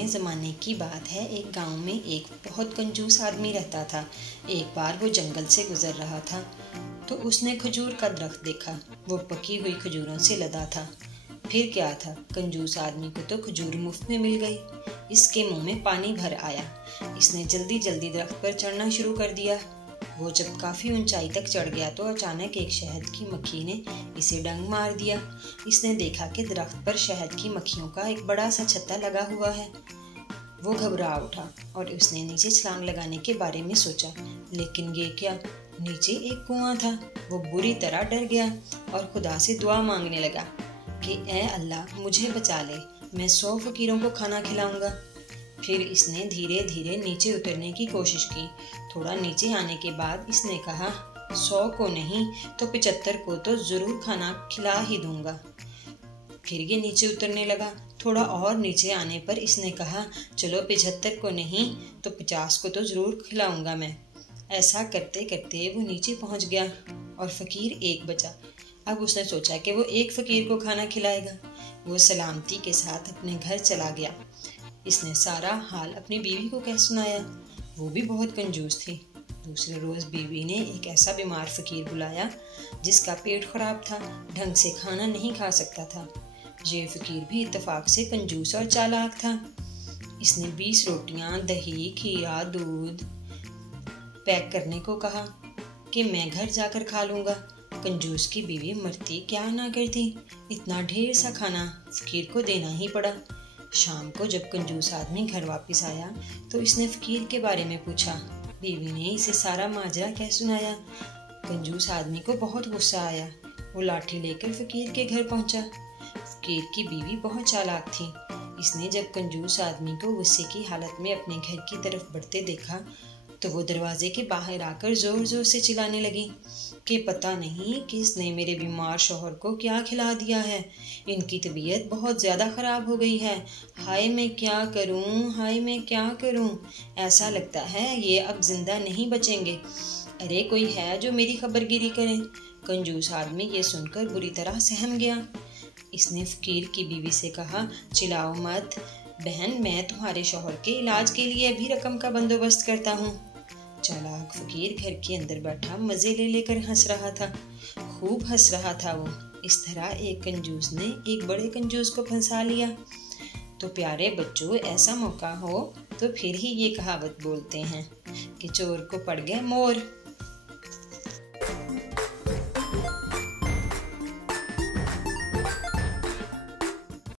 पुराने ज़माने की बात है। एक गांव में एक बहुत कंजूस आदमी रहता था। एक बार वो जंगल से गुजर रहा था तो उसने खजूर का दरख्त देखा। वो पकी हुई खजूरों से लदा था। फिर क्या था, कंजूस आदमी को तो खजूर मुफ्त में मिल गई। इसके मुंह में पानी भर आया। इसने जल्दी जल्दी दरख्त पर चढ़ना शुरू कर दिया। वो जब काफ़ी ऊंचाई तक चढ़ गया तो अचानक एक शहद की मक्खी ने इसे डंक मार दिया। इसने देखा कि दरख्त पर शहद की मक्खियों का एक बड़ा सा छत्ता लगा हुआ है। वो घबरा उठा और उसने नीचे छलांग लगाने के बारे में सोचा, लेकिन ये क्या, नीचे एक कुआं था। वो बुरी तरह डर गया और खुदा से दुआ मांगने लगा कि ए अल्लाह, मुझे बचा ले, मैं 100 फकीरों को खाना खिलाऊंगा। फिर इसने धीरे धीरे नीचे उतरने की कोशिश की। थोड़ा नीचे आने के बाद इसने कहा, 100 को नहीं तो 75 को तो ज़रूर खाना खिला ही दूंगा। फिर ये नीचे उतरने लगा। थोड़ा और नीचे आने पर इसने कहा, चलो 75 को नहीं तो 50 को तो ज़रूर खिलाऊंगा मैं। ऐसा करते करते वो नीचे पहुंच गया और फ़कीर एक बचा। अब उसने सोचा कि वो एक फ़कीर को खाना खिलाएगा। वो सलामती के साथ अपने घर चला गया। इसने सारा हाल अपनी बीवी को कह सुनाया। वो भी बहुत कंजूस थी। दूसरे रोज़ बीवी ने एक ऐसा बीमार फ़कीर बुलाया जिसका पेट खराब था, ढंग से खाना नहीं खा सकता था। ये फ़कीर भी इत्तेफाक से कंजूस और चालाक था। इसने 20 रोटियां, दही, खीरा, दूध पैक करने को कहा कि मैं घर जाकर खा लूँगा। कंजूस की बीवी मरती क्या ना करती, इतना ढेर सा खाना फ़कीर को देना ही पड़ा। शाम को जब कंजूस आदमी घर वापस आया तो इसने फ़कीर के बारे में पूछा। बीवी ने इसे सारा माजरा कह सुनाया। कंजूस आदमी को बहुत गुस्सा आया। वो लाठी लेकर फ़कीर के घर पहुंचा। फ़कीर की बीवी बहुत चालाक थी। इसने जब कंजूस आदमी को गुस्से की हालत में अपने घर की तरफ बढ़ते देखा तो वो दरवाजे के बाहर आकर ज़ोर ज़ोर से चिल्लाने लगी कि पता नहीं किसने मेरे बीमार शौहर को क्या खिला दिया है। इनकी तबीयत बहुत ज़्यादा ख़राब हो गई है। हाय मैं क्या करूं, हाय मैं क्या करूं। ऐसा लगता है ये अब ज़िंदा नहीं बचेंगे। अरे कोई है जो मेरी खबरगिरी करे। कंजूस आदमी ये सुनकर बुरी तरह सहम गया। इसने फ़कीर की बीवी से कहा, चिल्लाओ मत बहन, मैं तुम्हारे शौहर के इलाज के लिए भी रकम का बंदोबस्त करता हूँ। चालाक फ़कीर घर के अंदर बैठा मज़े ले लेकर हंस रहा था। खूब हंस रहा था वो। इस तरह एक कंजूस ने एक बड़े कंजूस को फंसा लिया। तो प्यारे बच्चों, ऐसा मौका हो तो फिर ही ये कहावत बोलते हैं कि चोर को पड़ गए मोर।